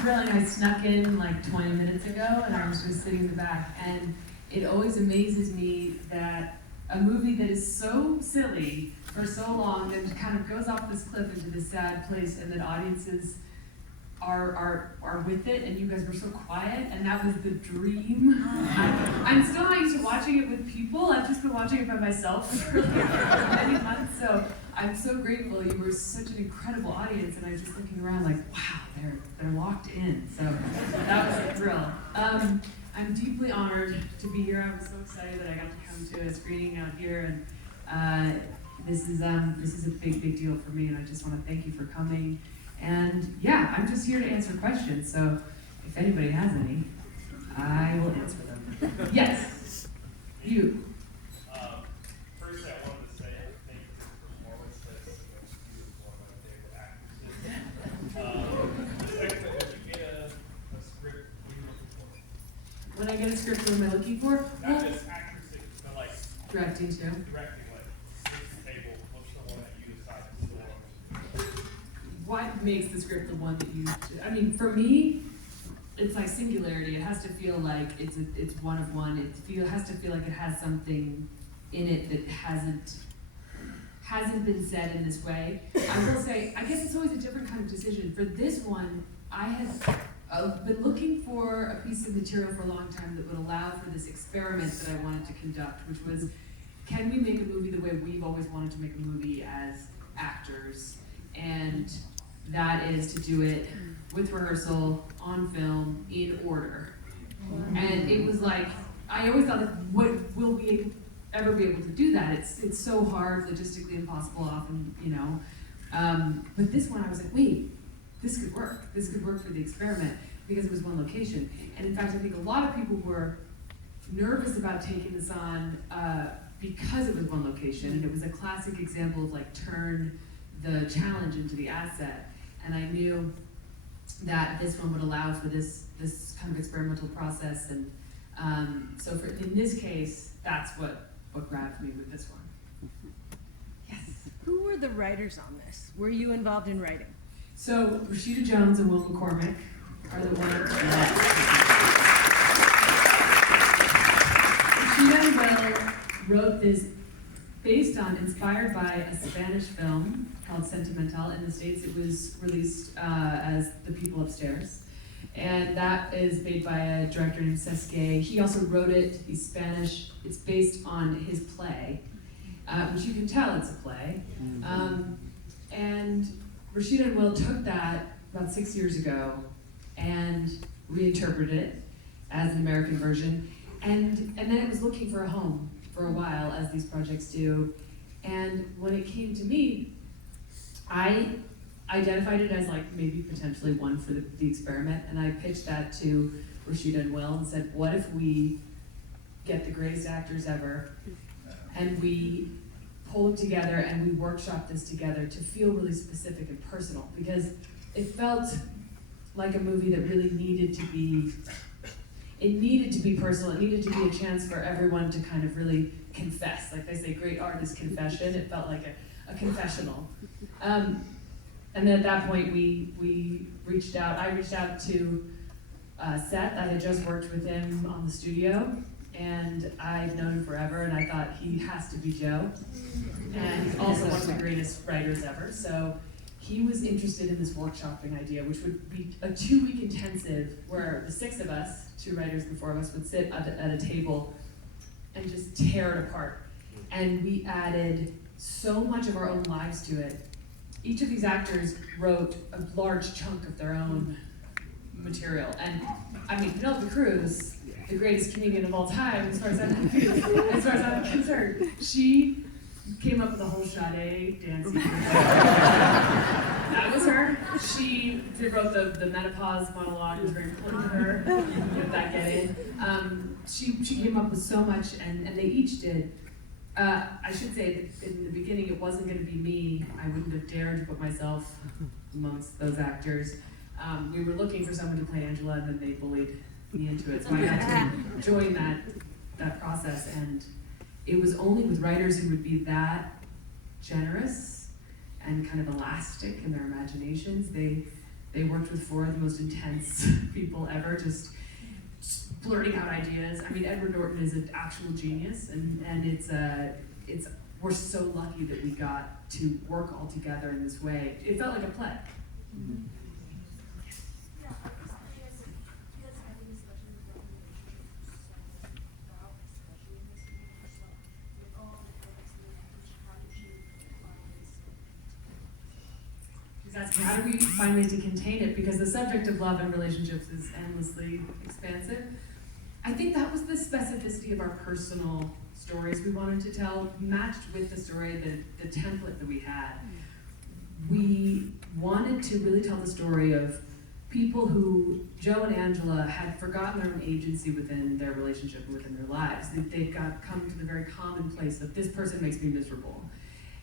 thrilling. I snuck in like 20 minutes ago, and I was just sitting in the back, and it always amazes me that a movie that is so silly for so long, that kind of goes off this cliff into this sad place, and that audiences are with it, and you guys were so quiet, and that was the dream. I'm still not used to watching it with people. I've just been watching it by myself for many months, so I'm so grateful. You were such an incredible audience, and I was just looking around like, wow, they're locked in. So that was a thrill. I'm deeply honored to be here. I was so excited that I got to come to a screening out here, and this is a big deal for me, and I just want to thank you for coming. And yeah, I'm just here to answer questions, so if anybody has any, I will answer them. Yes, you. First, I wanted to say thank you for the performance, because you was one of my favorite actors. Secondly, did you get a script what are you looking for? When I get a script, what am I looking for? Not just actors, but like directing too. Directing, like six table, what's the one that you decided to do? What makes the script the one that you? I mean, for me, it's like singularity. It has to feel like it's one of one. It has to feel like it has something in it that hasn't been said in this way. I will say, I guess it's always a different kind of decision. For this one, I had been looking for a piece of material for a long time that would allow for this experiment that I wanted to conduct, which was, can we make a movie the way we've always wanted to make a movie as actors? And that is to do it with rehearsal, on film, in order. And it was like, I always thought, what will we ever be able to do that? It's so hard, logistically impossible often, you know. But this one I was like, wait, this could work. This could work for the experiment, because it was one location. And in fact, I think a lot of people were nervous about taking this on because it was one location. And it was a classic example of like turn the challenge into the asset. And I knew that this one would allow for this kind of experimental process. And so in this case, that's what grabbed me with this one. Yes. Who were the writers on this? Were you involved in writing? So Rashida Jones and Will McCormick are the ones. Rashida and Will wrote this inspired by a Spanish film called Sentimental. In the States, it was released as The People Upstairs. And that is made by a director named Sesque. He also wrote it. He's Spanish. It's based on his play, which you can tell it's a play. And Rashida and Will took that about 6 years ago and reinterpreted it as an American version. And then it was looking for a home for a while, as these projects do. And when it came to me, I identified it as like maybe potentially one for the experiment, and I pitched that to Rashida and Will and said, what if we get the greatest actors ever, and we pull them together and we workshop this together to feel really specific and personal, because it felt like a movie that really needed to be personal. It needed to be a chance for everyone to kind of really confess. Like they say, great art is confession. It felt like a confessional. And then at that point, we reached out. I reached out to Seth. I had just worked with him on the studio, and I've known him forever, and I thought he has to be Joe. And he's also one of the greatest writers ever. So he was interested in this workshopping idea, which would be a 2-week intensive where the 6 of us, 2 writers and 4 of us, would sit at a table and just tear it apart. And we added so much of our own lives to it. Each of these actors wrote a large chunk of their own material. And I mean, Penelope Cruz, the greatest comedian of all time, as far as I'm concerned, she came up with the whole Sade dancing. That was her. She wrote the menopause monologue. It was very important to her. Did that get in? She came up with so much, and they each did. I should say that in the beginning it wasn't going to be me. I wouldn't have dared to put myself amongst those actors. We were looking for someone to play Angela, and then they bullied me into it. So I got to join that process, and it was only with writers who would be that generous and kind of elastic in their imaginations. They worked with four of the most intense people ever, just blurting out ideas. I mean, Edward Norton is an actual genius, and we're so lucky that we got to work all together in this way. It felt like a play. Mm-hmm. That's how do we find ways to contain it? Because the subject of love and relationships is endlessly expansive. I think that was the specificity of our personal stories we wanted to tell, matched with the story, the template that we had. We wanted to really tell the story of people who, Joe and Angela, had forgotten their own agency within their relationship and within their lives. They'd come to the very common place of, this person makes me miserable.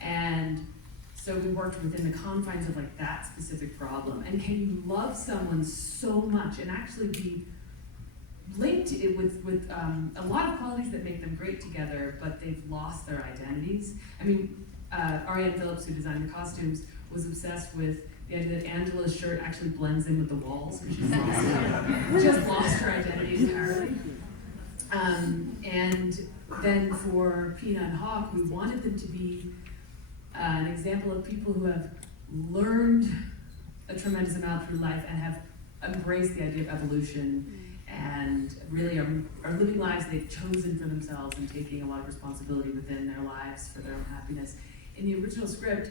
And so we worked within the confines of like that specific problem. And can you love someone so much and actually be linked to it with a lot of qualities that make them great together, but they've lost their identities? I mean, Ariane Phillips, who designed the costumes, was obsessed with the idea that Angela's shirt actually blends in with the walls because she's just lost her identity entirely. And then for Pina and Hawk, we wanted them to be an example of people who have learned a tremendous amount through life and have embraced the idea of evolution and really are living lives they've chosen for themselves and taking a lot of responsibility within their lives for their own happiness. In the original script,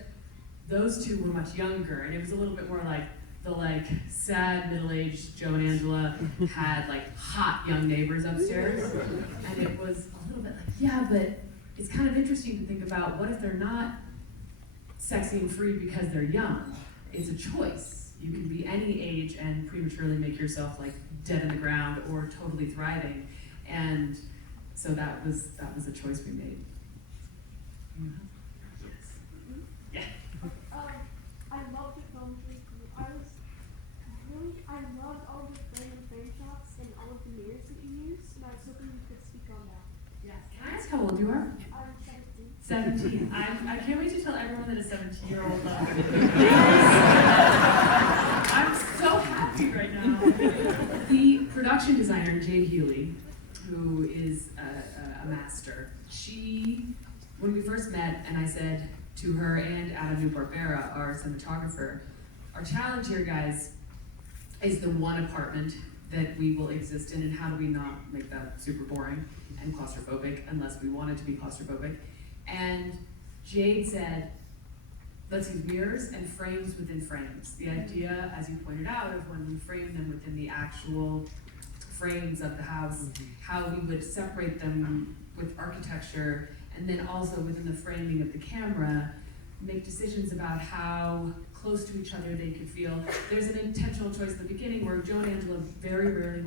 those two were much younger, and it was a little bit more like the sad middle-aged Joe and Angela had hot young neighbors upstairs, and it was a little bit yeah, but it's kind of interesting to think about what if they're not sexy and free because they're young. It's a choice. You can be any age and prematurely make yourself dead in the ground or totally thriving. And so that was a choice we made. Mm-hmm. Yes. Yeah. I loved the film. I loved all the frame shots and all of the mirrors that you used, and I was hoping you could speak on that. Yes. Can I ask how old you are? I'm 17. 17. I can't wait to tell everyone that a 17-year-old loves it. I'm so happy right now. The production designer, Jade Healy, who is a master, when we first met, and I said to her and Adam New-Barbera, our cinematographer, our challenge here, guys, is the one apartment that we will exist in, and how do we not make that super boring and claustrophobic unless we want it to be claustrophobic. And Jade said, let's use mirrors and frames within frames. The idea, as you pointed out, of when we frame them within the actual frames of the house, how we would separate them with architecture, and then also within the framing of the camera, make decisions about how close to each other they could feel. There's an intentional choice at the beginning where Joe and Angela very rarely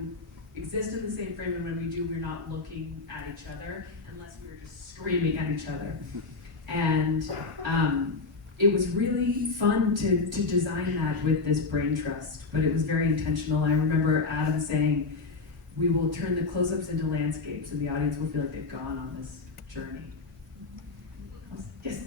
exist in the same frame, and when we do, we're not looking at each other unless we were just screaming at each other. And it was really fun to design that with this brain trust, but it was very intentional. I remember Adam saying, we will turn the close-ups into landscapes, and the audience will feel like they've gone on this journey. Yes?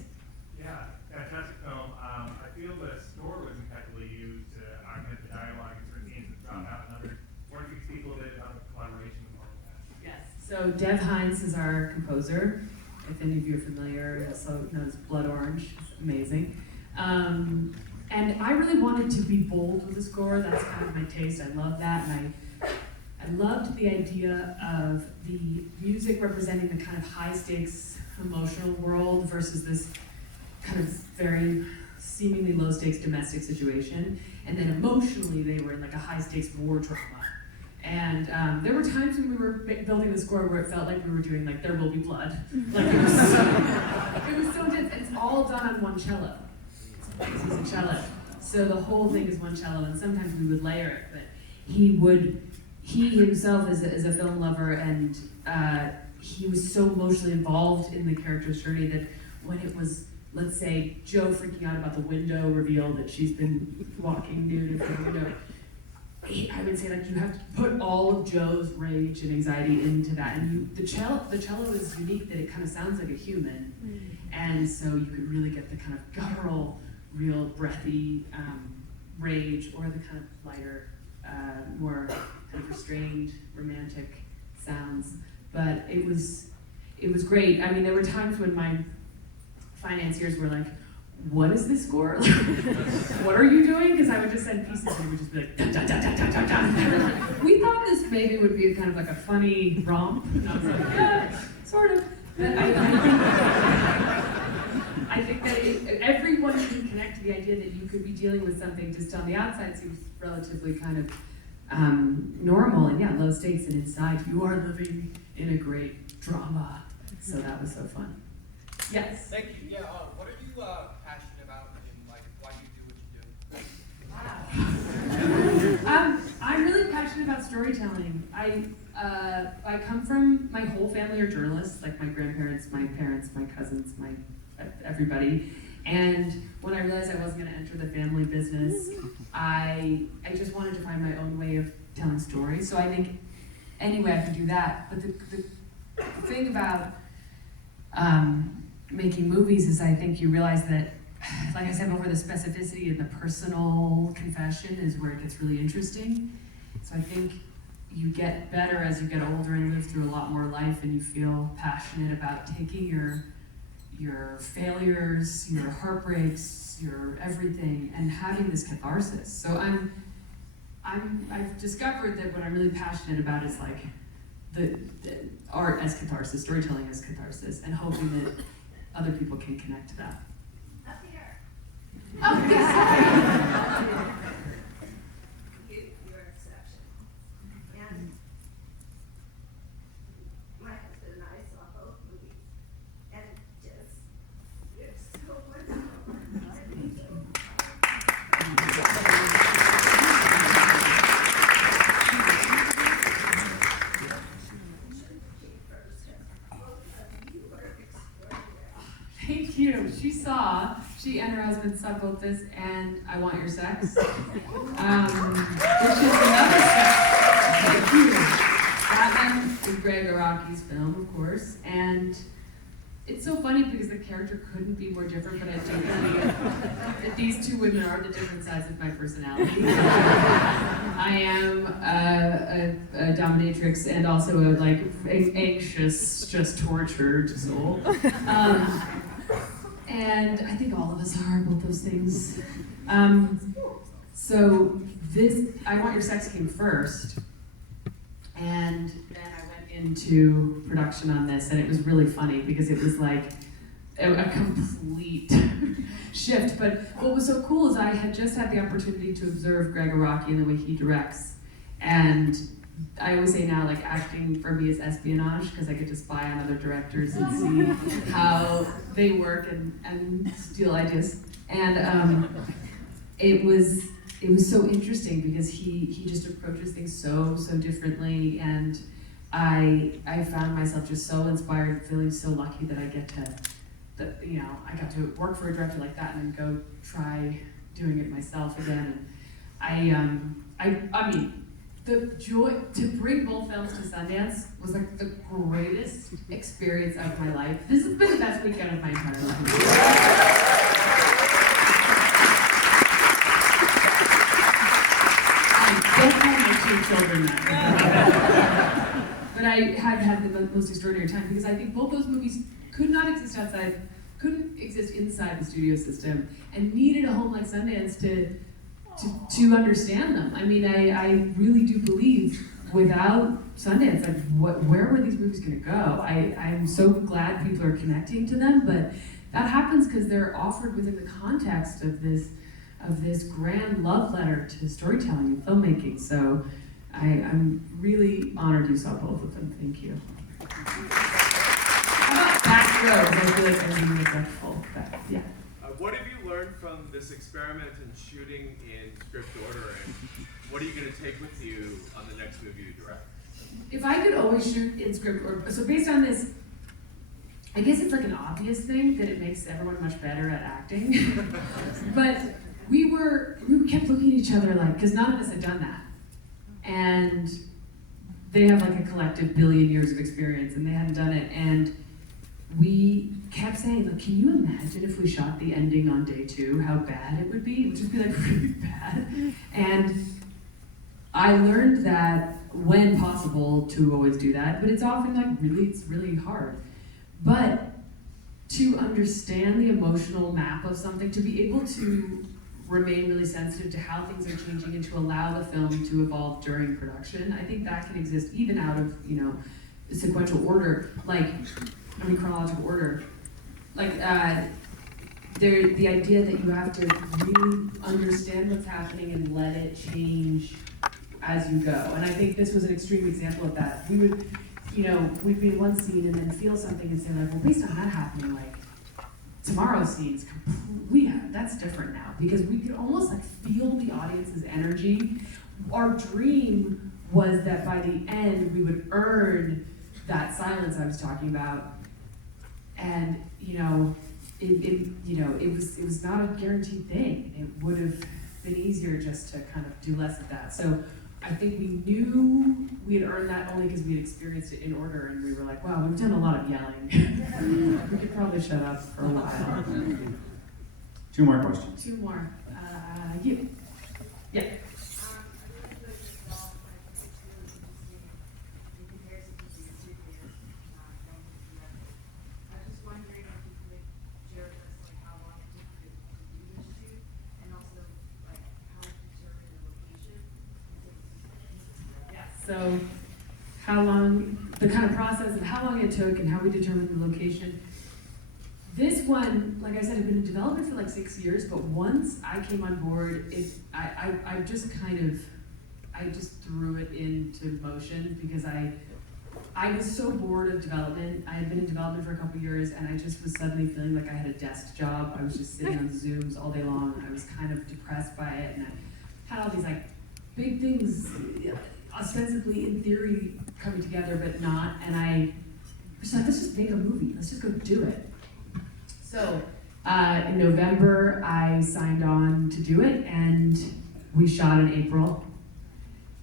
Yeah, fantastic film. I feel the score was impeccably used to augment the dialogue and certain scenes that drop out and others. Wonder if you could speak a little bit about the collaboration involved in that. Yes. So Dev Hines is our composer. If any of you are familiar, he also knows Blood Orange. It's amazing. And I really wanted to be bold with the score. That's kind of my taste. I love that, and I loved the idea of the music representing the kind of high-stakes emotional world versus this kind of very seemingly low-stakes domestic situation. And then emotionally, they were in a high-stakes war drama. And there were times when we were building the score where it felt like we were doing There Will Be Blood. It was so intense. And it's all done on one cello. He's a cello. So the whole thing is one cello, and sometimes we would layer it, but he himself is a film lover, and he was so emotionally involved in the character's journey that when it was, let's say, Joe freaking out about the window reveal that she's been walking nude in the window, I would say you have to put all of Joe's rage and anxiety into that, and the cello is unique that it kind of sounds like a human, and so you could really get the kind of guttural, real breathy rage or the kind of lighter, more kind of restrained, romantic sounds. But it was great. I mean, there were times when my financiers were like, "What is this score? What are you doing?" Because I would just send pieces and it would just be like, dun, dun, dun, dun, dun, dun, dun. And they were like, "We thought this maybe would be kind of like a funny romp." And I was like, "Yeah, sort of." But I think that everyone can connect to the idea that you could be dealing with something just on the outside seems relatively kind of normal and low stakes, and inside you are living in a great drama. So that was so fun. Yes? Thank you. Yeah, what are you passionate about, and like why do you do what you do? Wow. I'm really passionate about storytelling. I come from, my whole family are journalists, like my grandparents, my parents, my cousins, everybody. And when I realized I wasn't going to enter the family business, I just wanted to find my own way of telling stories. So I think any way I can do that. But the thing about making movies is I think you realize that, like I said before, the specificity and the personal confession is where it gets really interesting. So I think you get better as you get older and live through a lot more life, and you feel passionate about taking your failures, your heartbreaks, your everything, and having this catharsis. So I've discovered that what I'm really passionate about is like the art as catharsis, storytelling as catharsis, and hoping that other people can connect to that. Up here. Oh, yes. You're an exception. And my husband and I saw both movies, and just, you're so wonderful. I think so. Thank you. She and her husband saw both this and I Want Your Sex, which is another sex. Thank you. That one is Greg Araki's film, of course, and it's so funny because the character couldn't be more different, but I do believe that these two women are the different sides of my personality. I am a dominatrix and also a anxious, just tortured soul. And I think all of us are both those things. So this, I Want Your Sex came first, and then I went into production on this, and it was really funny because it was like a complete shift. But what was so cool is I had just had the opportunity to observe Greg Araki and the way he directs, and I always say now, like, acting for me is espionage because I get to spy on other directors and see how they work and steal ideas. And it was so interesting because he just approaches things so differently, and I found myself just so inspired, feeling so lucky that I get I got to work for a director like that and then go try doing it myself again. And I mean, the joy to bring both films to Sundance was like the greatest experience of my life. This has been the best weekend of my entire life. I don't have my 2 children now. But I have had the most extraordinary time because I think both those movies couldn't exist inside the studio system and needed a home like Sundance to understand them. I mean, I really do believe without Sundance, where were these movies going to go? I'm so glad people are connecting to them, but that happens because they're offered within the context of this grand love letter to storytelling and filmmaking. So I'm really honored you saw both of them. Thank you. How about back rows? I feel like I'm being respectful, but yeah. What have you learned from this experiment in shooting in script order, and what are you going to take with you on the next movie you direct? If I could always shoot in script order, so based on this, I guess it's like an obvious thing that it makes everyone much better at acting. But we kept looking at each other like, because none of us had done that. And they have like a collective billion years of experience and they hadn't done it. And we kept saying, like, can you imagine if we shot the ending on day 2, how bad it would be? It would just be like really bad. And I learned that when possible to always do that, but it's often like it's really hard. But to understand the emotional map of something, to be able to remain really sensitive to how things are changing and to allow the film to evolve during production, I think that can exist even out of, sequential order, chronological order. The idea that you have to really understand what's happening and let it change as you go. And I think this was an extreme example of that. We would, we'd be in one scene and then feel something and say like, well, based on that happening, like, tomorrow's scene is that's different now, because we could almost like feel the audience's energy. Our dream was that by the end we would earn that silence I was talking about, and it was not a guaranteed thing. It would have been easier just to kind of do less of that. So I think we knew we had earned that only because we had experienced it in order, and we were like, wow, we've done a lot of yelling. We could probably shut up for a while. 2 more questions. 2 more. You. Yeah. So how long, the kind of process of how long it took and how we determined the location. This one, like I said, had been in development for like 6 years, but once I came on board, I just threw it into motion, because I was so bored of development. I had been in development for a couple years, and I just was suddenly feeling like I had a desk job. I was just sitting on Zooms all day long. I was kind of depressed by it, and I had all these like big things, ostensibly in theory coming together, but not. And I was like, let's just make a movie. Let's just go do it. So in November, I signed on to do it, and we shot in April.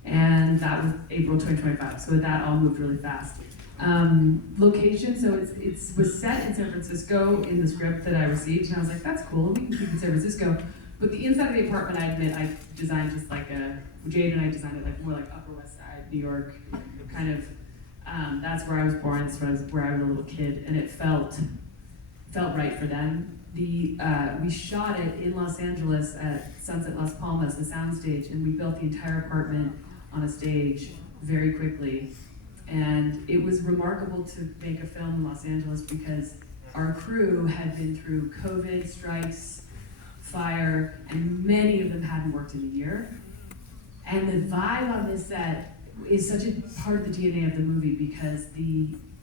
And that was April 2025, so that all moved really fast. Location, so it was set in San Francisco in the script that I received, and I was like, that's cool, we can keep it in San Francisco. But the inside of the apartment, I admit, I designed just like Jade and I designed it like more like Upper West Side, New York, kind of, that's where I was born, that's where I was a little kid, and it felt right for them. We shot it in Los Angeles at Sunset Las Palmas, the soundstage, and we built the entire apartment on a stage very quickly. And it was remarkable to make a film in Los Angeles because our crew had been through COVID, strikes, fire, and many of them hadn't worked in a year. And the vibe on this set is such a part of the DNA of the movie, because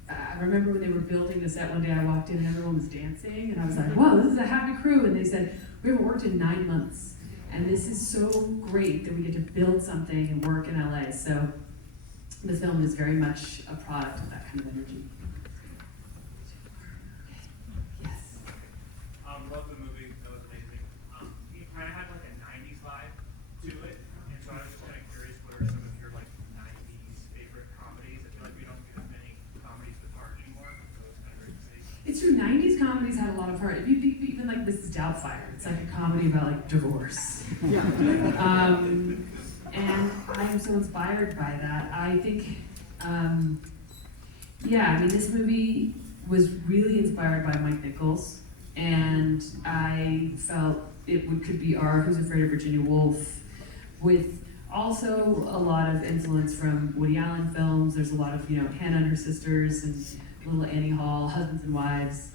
I remember when they were building the set one day, I walked in and everyone was dancing, and I was like, wow, this is a happy crew. And they said, we haven't worked in 9 months. And this is so great that we get to build something and work in LA. So the film is very much a product of that kind of energy. Yes. Love the movie. That was amazing. You kind of had like a 90s vibe to it. And so I was just kind of curious, what are some of your like 90s favorite comedies? I feel like we don't do as many comedies with heart anymore. So it's kind of great to see. It's true, 90s comedies had a lot of heart. If you even like Mrs. Doubtfire, it's like a comedy about like divorce. And I'm so inspired by that. I think, this movie was really inspired by Mike Nichols, and I felt could be our Who's Afraid of Virginia Woolf, with also a lot of influence from Woody Allen films. There's a lot of, Hannah and Her Sisters and Little Annie Hall, Husbands and Wives.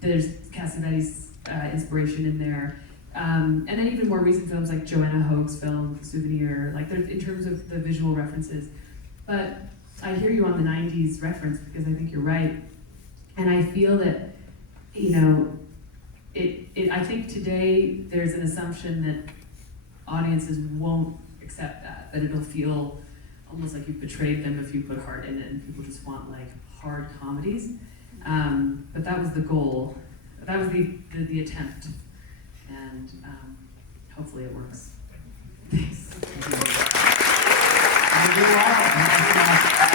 There's Cassavetes' inspiration in there. And then even more recent films like Joanna Hoag's film, The Souvenir, like in terms of the visual references. But I hear you on the 90s reference, because I think you're right. And I feel that, I think today there's an assumption that audiences won't accept that it'll feel almost like you've betrayed them if you put heart in it, and people just want like hard comedies. But that was the goal. That was the attempt. And hopefully it works. Thanks. Thank you all.